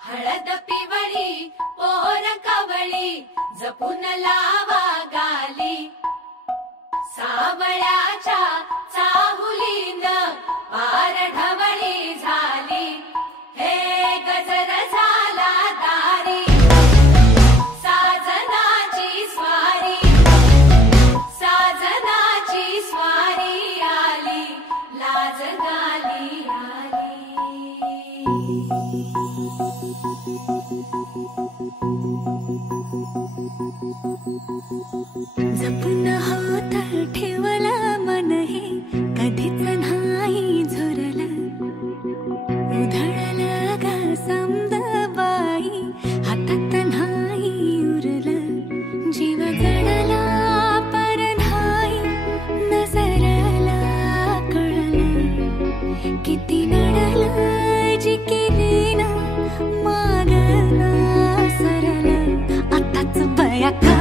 हळद पिवळी पोर कवळी जपून लावा गाली सावळ्याच्या चाहुलीन पार ढवळी झाली हे गजर झाला दारी साजनाची स्वारी आली लाज गाली जपून होत ठेवला मन हे कधीच नाही झुरलं उधळलं ग समद बाई हातात नाही उरलं जीव जडला पर नाही नजरला कळलं किती नडलं जी केली ना मागना सरलं आताच बया का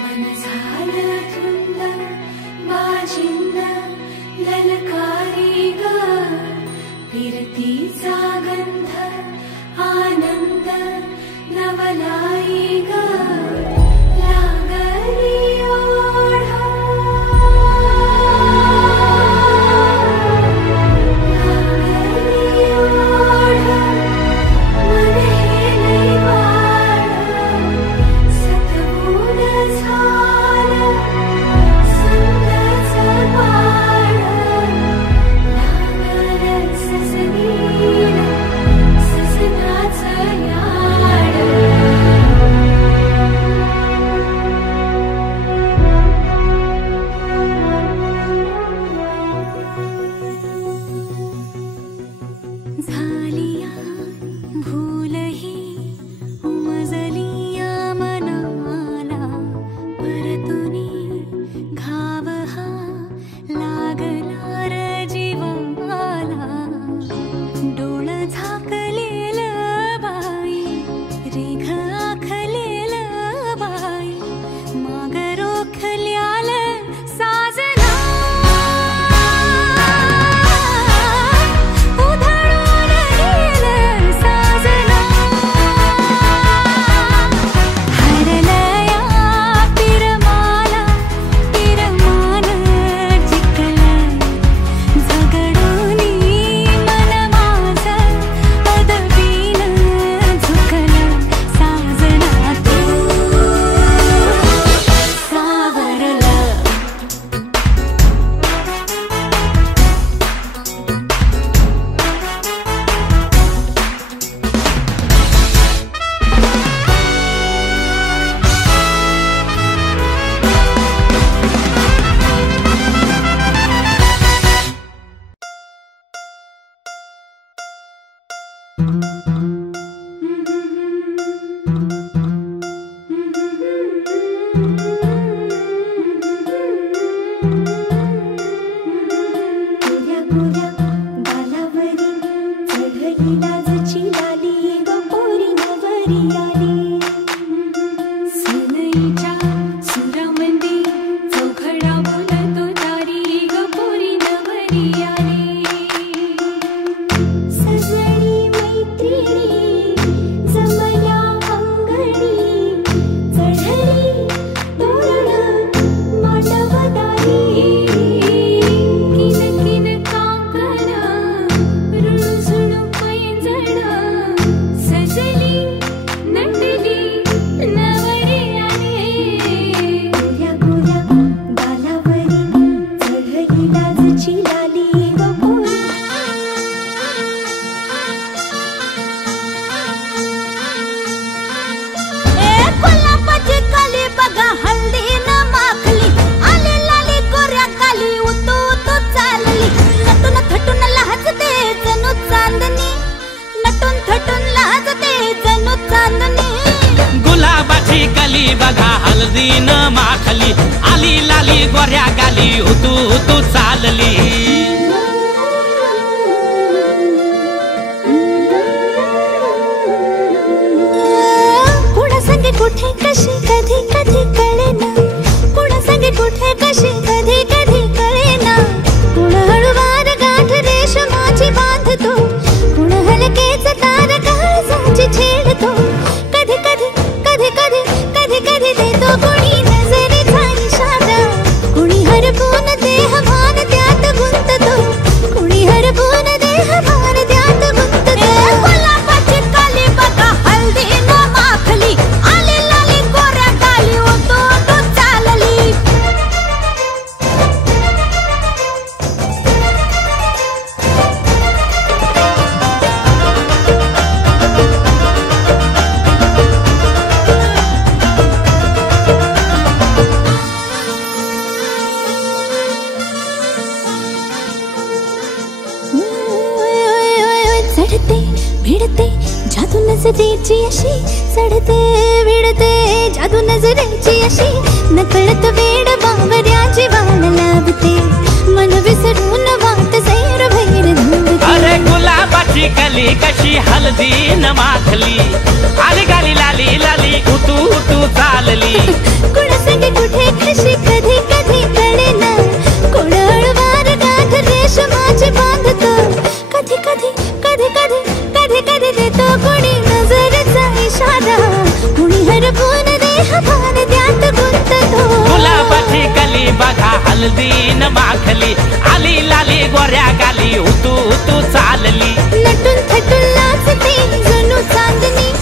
मन झालं धुंद बाजिंद ललकारी ग फिरतीचा गंध आनंद नवलाई ग लागली ओढ मन हे लई वाढ सतबूड झालं संगच पाड लागलं ससनीन ससनाचं याड झालिया भूलही उमजलिया मनाला परतुनी घाव हा लागला र जीवाला डोळ झाकलेलं बाई रेघ आखलेलं बाई माग रोखल्यालं साजना उधळून बघा हल्दी न माखली आली लाली गोऱ्या गाली उतू उतू चालली कुणा संगे कुठे कशी कधी कधी कळेना कुणा संगे कुठे कशी कधी कधी कळेना कुण हळूवार गाठ रेशमाची बांधतो कुण हलकेच तार काळजाची छेडतो कधी कधी कधी कधी कधी कधी देतो कुणी नजरेचा इशारा कुणी हरपून देह भान त्यात गुंततो कुणी हरपून देह भान त्यात गुंततो गुलाबाची काली बघा हल्दी न माखली आली लाली गोऱ्या गाली उतू उतू चालली चढते भिडते जादू नजरेची अशी चढते भिडते जादू नजरेची अशी नकळत वेड बावऱ्याची वाण लाभते मन विसरून वाट सैर भैर धावते अरे गुलाबाची कली कशी हल्दी न माखली आली गाली लाली लाली उतू उतू चालली कुणा संगे कुठे कशी कधी कधी कळेना कुण हळूवार गाठ रेशमाची बांधतो कधी कधी कधी कधी कधी कधी देतो कुणी नजरेचा इशारा कुणी हरपून देह भान त्यात गुंततो गुलाबाची कली बघा हल्दी न माखली आली लाली गोऱ्या गाली उतू उतू चालली नटून थटून नाचते जणू चांदणी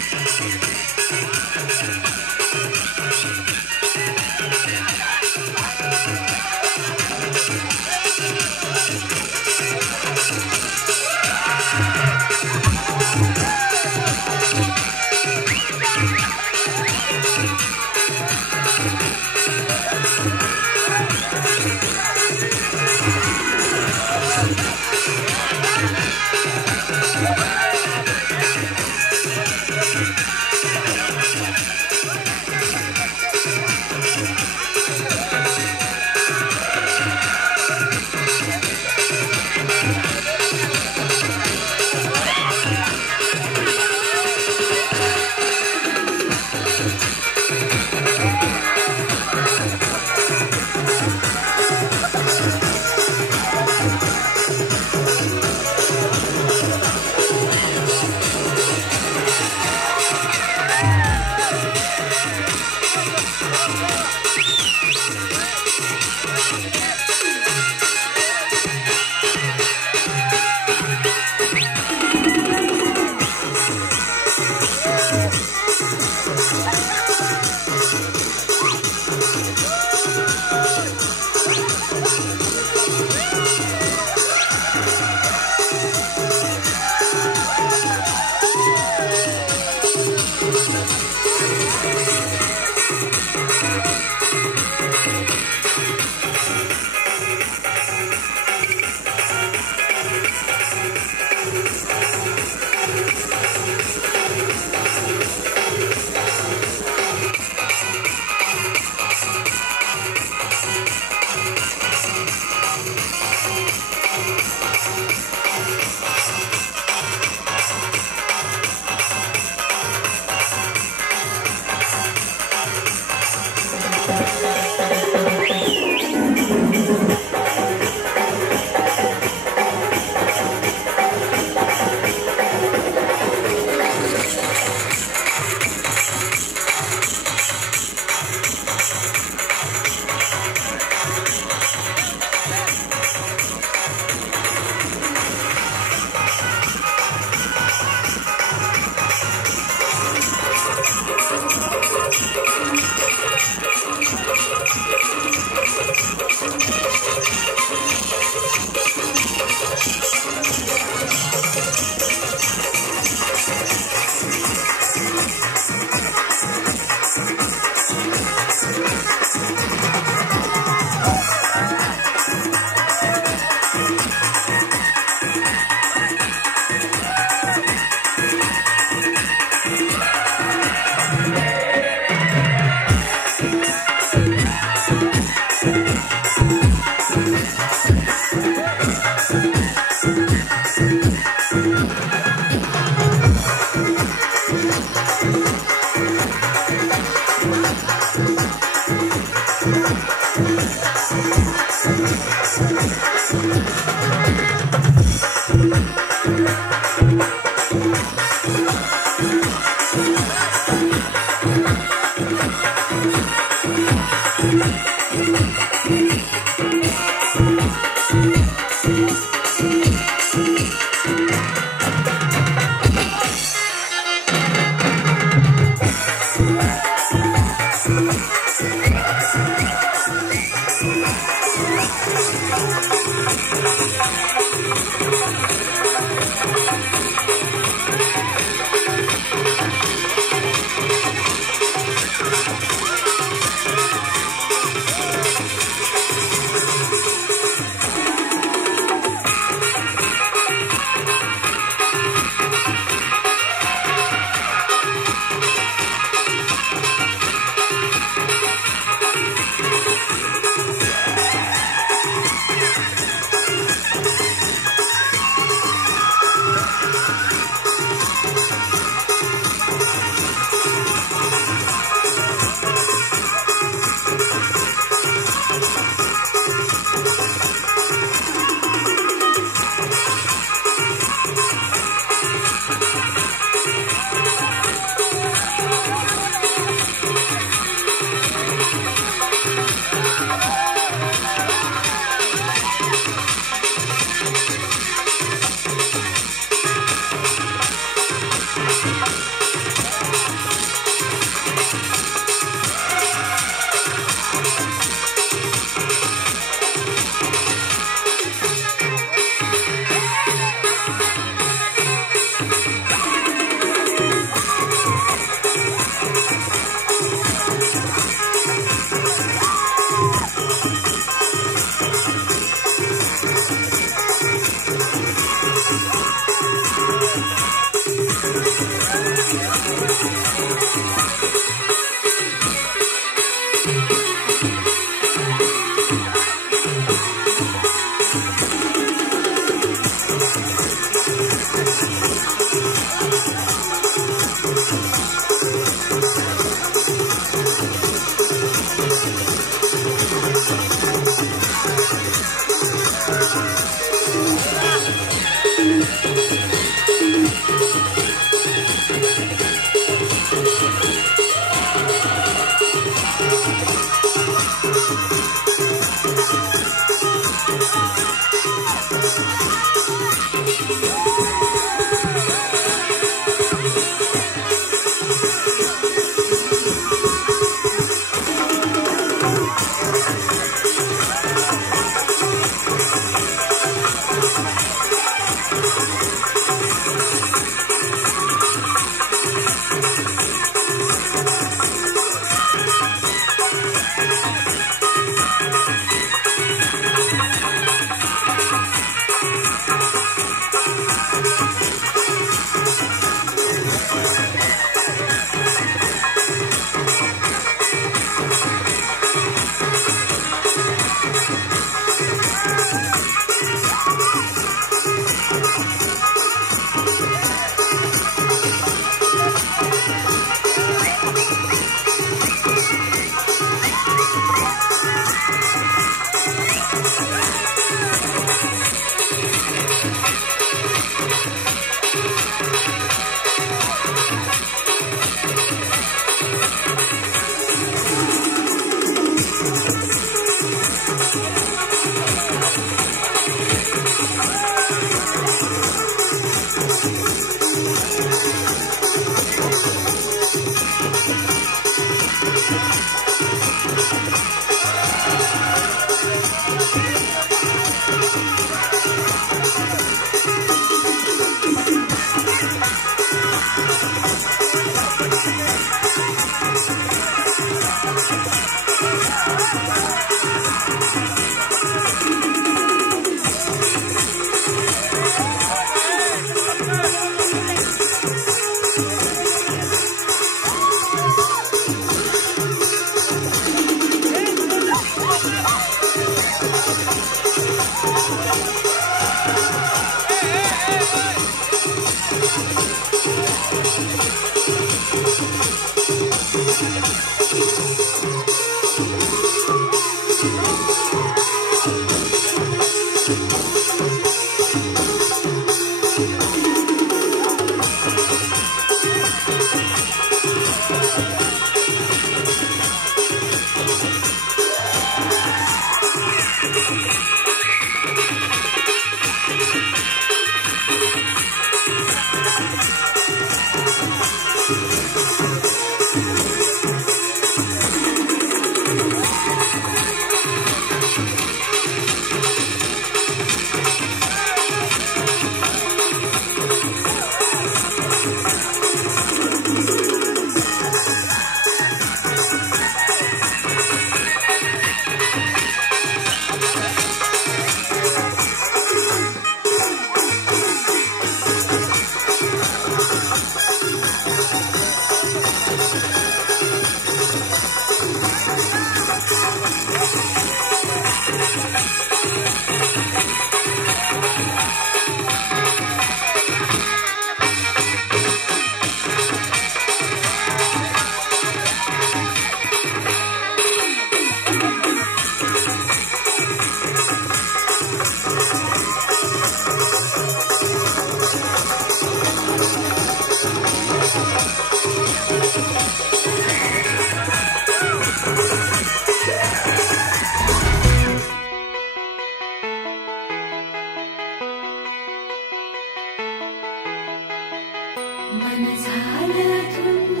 मन झालं धुंद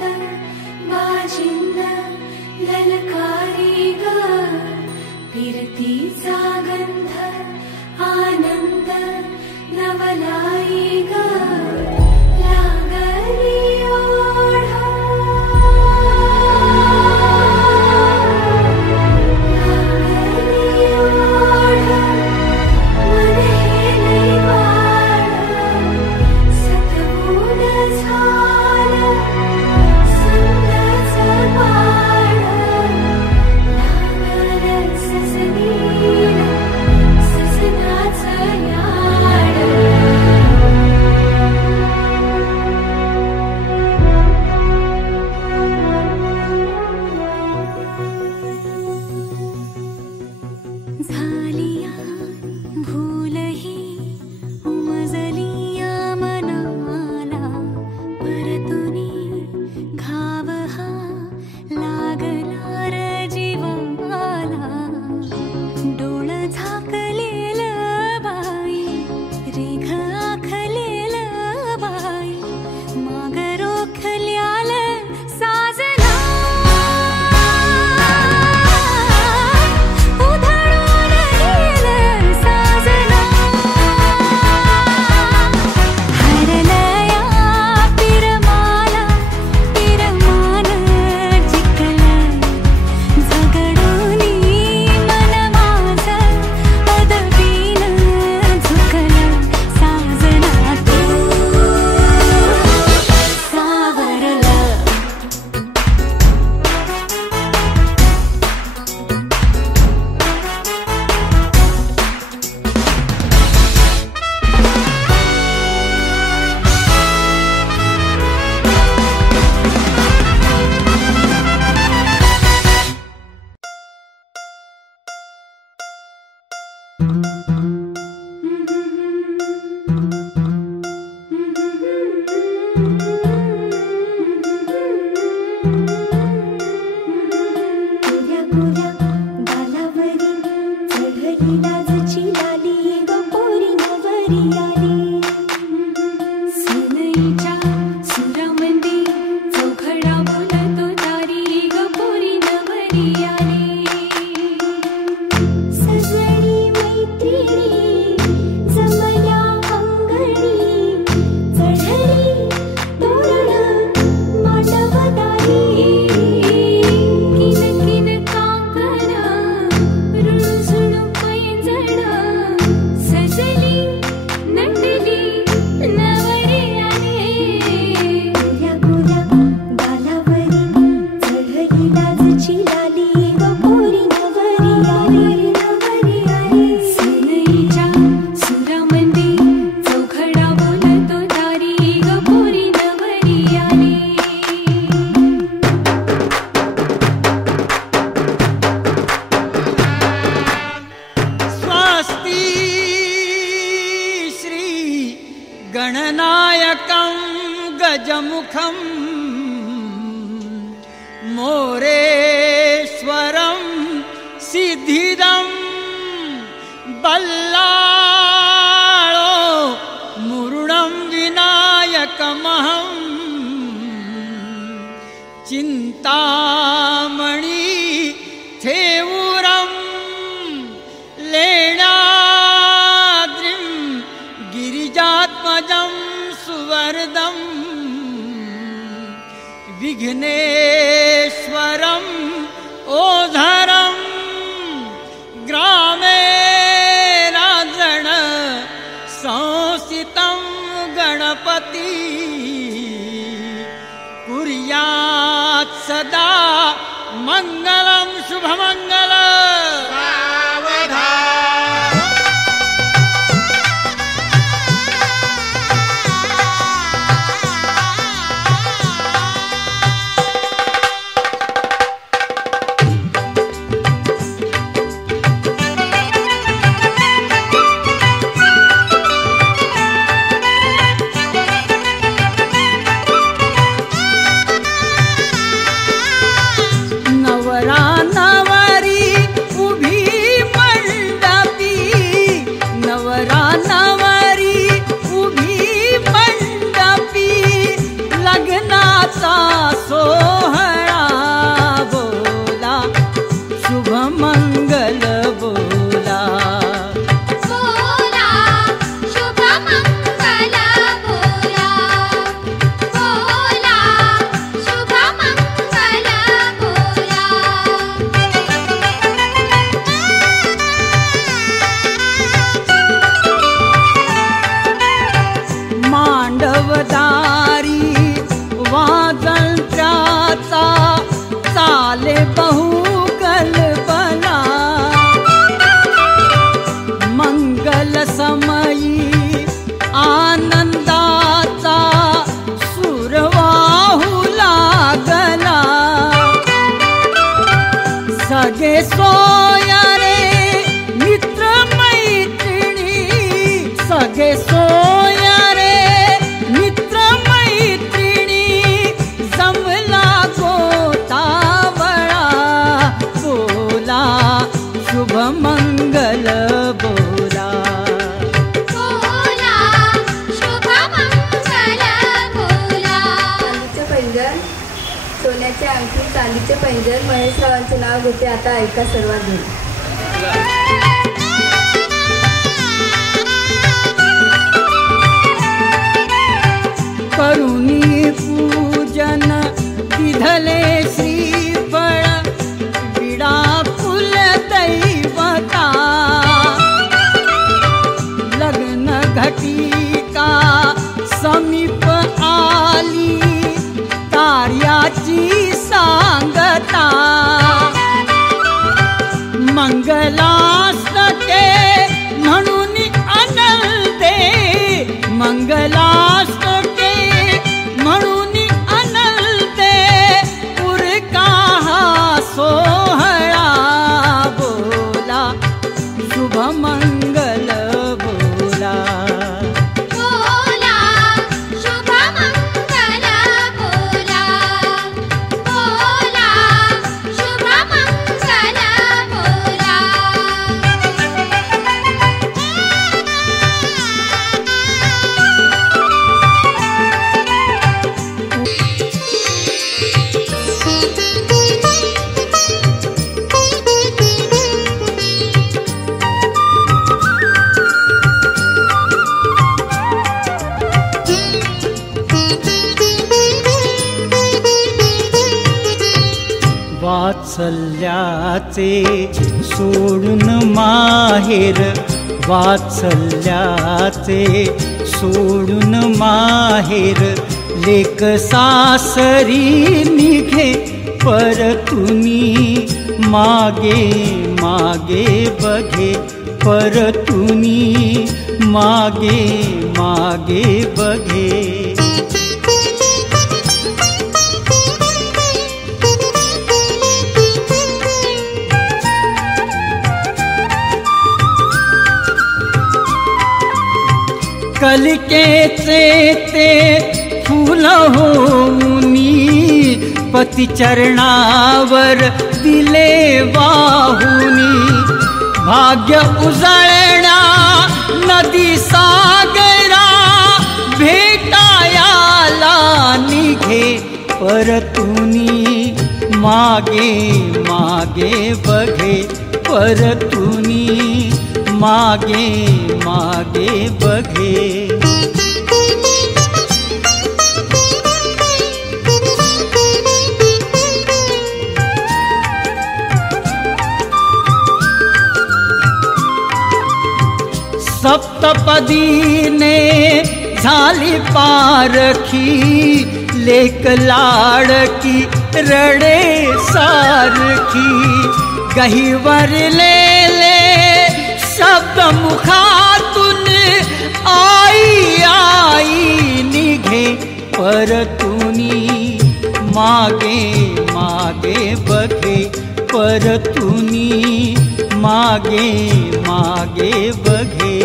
माझिंद ललकारी ग फिरतीचा गंध आनंद नवलाई ग लागली ओढा लागली ओढा मन हे लई वाढ सतबूड झालं समजाचं पाड लागलं सजनीला सजनाचं याड गणनायकं गजमुखं मोरेश्वरं सिद्धिदं बल्लाळो मुरुडं विनायकमहं चिन्तामणि थेवुरं लेणाद्रिं गिरिजात्मजं सुवरदं विघ्नेश्वरं ओधरं ग्रामे राजन संस्थितं गणपति कुर्यात् सदा मंगलं शुभमंगल। सगे सोया रे मित्र मैत्रिणी, सगे सोया रे मित्र मैत्रिणी, जमला गोतावळा बोला शुभ मंगल बोला, बोला शुभ मंगल बोला। चांदीचे पैंजण, सोन्याचे अंगठी, चांदीचे पैंजण, महेशरावांचे नाव घेते आता ऐका सर्वात घरी। करुणी पूजन विधले श्रीफळ, विडा कुल दैवता, लग्न घटिका समीप आली, कार्याची सांगता, मंगलास्तके म्हणून अनलते, मंगलास्तके म्हणून अनलते, उरका हा सोहळा बोला शुभ मंगल वात्सल्याचे सोडून माहेर, वात्सल्याचे सोडून माहेर, लेक सासरी निघे परतुनी, मागे मागे बघे परतुनी, मागे मागे बघे. कलिकेचे ते फूल होऊनी, पती चरणावर दिले वाहुनी, भाग्य उजळण्या नदी सागरा, भेटायाला निघे परतुनी, मागे मागे बघे परतुनी, मागे मागे बघे. सप्तपदीने झाली पारखी, लेक लाडकी रडे सारखी, गहिवरलेले शब्द मुखातून आई आई निघे परतुनी, मागे मागे बघे परतुनी, मागे मागे बघे.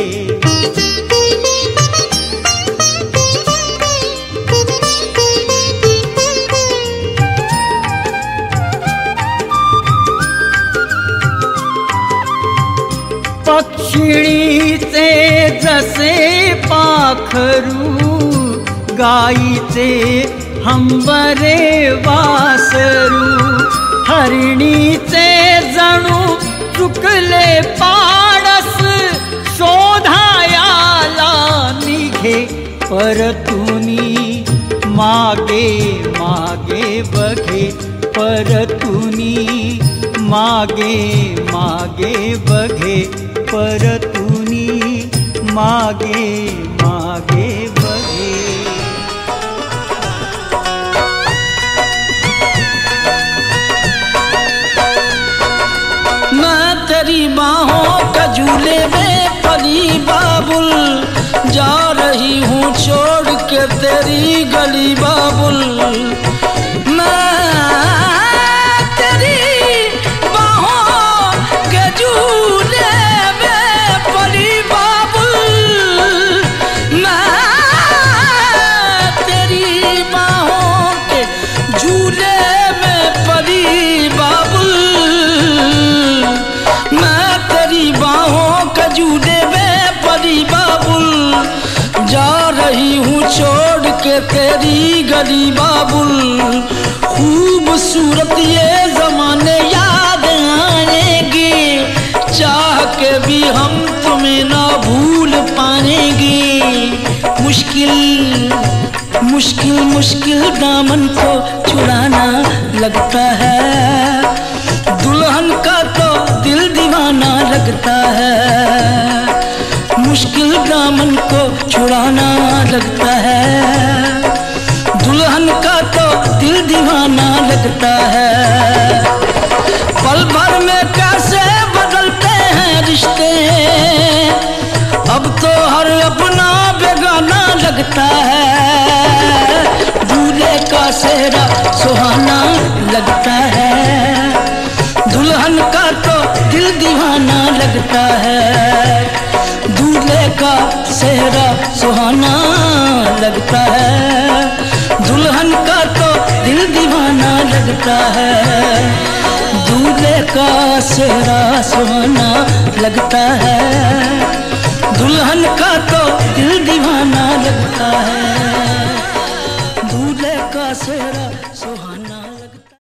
पक्षिणीचे जसे पाखरू, गाईचे हंबरे वासरू, हरिणीचे जणू चुकले पाडस, शोधायाला निघे परतुनी, मागे मागे बघे परतुनी, मागे मागे बघे परतुनी, मागे मागे बघे. मैं तेरी बाहों का झूले में पली बाबुल, जा रही हूँ छोड़ के तेरी गली बाबुल. मैं तेरी बाहों के झूले में पली बाबुल, मैं तेरी बाहों के झूले में पली बाबुल, मैं तेरी बाहों के झूले में पली बाबुल, जा रही हूँ छोड़ के तेरी गली बाबुल. खूबसूरत ये ज़माने याद आएंगे, चाह के भी हम तुम्हें ना भूल पाएंगे. मुश्किल मुश्किल मुश्किल दामन को छुड़ाना लगता है, दुल्हन का तो दिल दीवाना लगता है. मुश्किल दामन को छुड़ाना लगता है, दुल्हन का तो दिल दीवाना लगता है. पल भर में कैसे बदलते हैं रिश्ते, अब तो हर अपना बेगाना लगता है. दूल्हे का सेहरा सुहाना लगता है, दुल्हन का तो दिल दीवाना लगता है. दूल्हे का सेहरा सुहाना लगता है, दुल्हन का तो दिल दीवाना लगता है. दूल्हे का सेहरा सुहाना लगता है, दुल्हन का तो दिल दीवाना लगता है. दूल्हे का सेहरा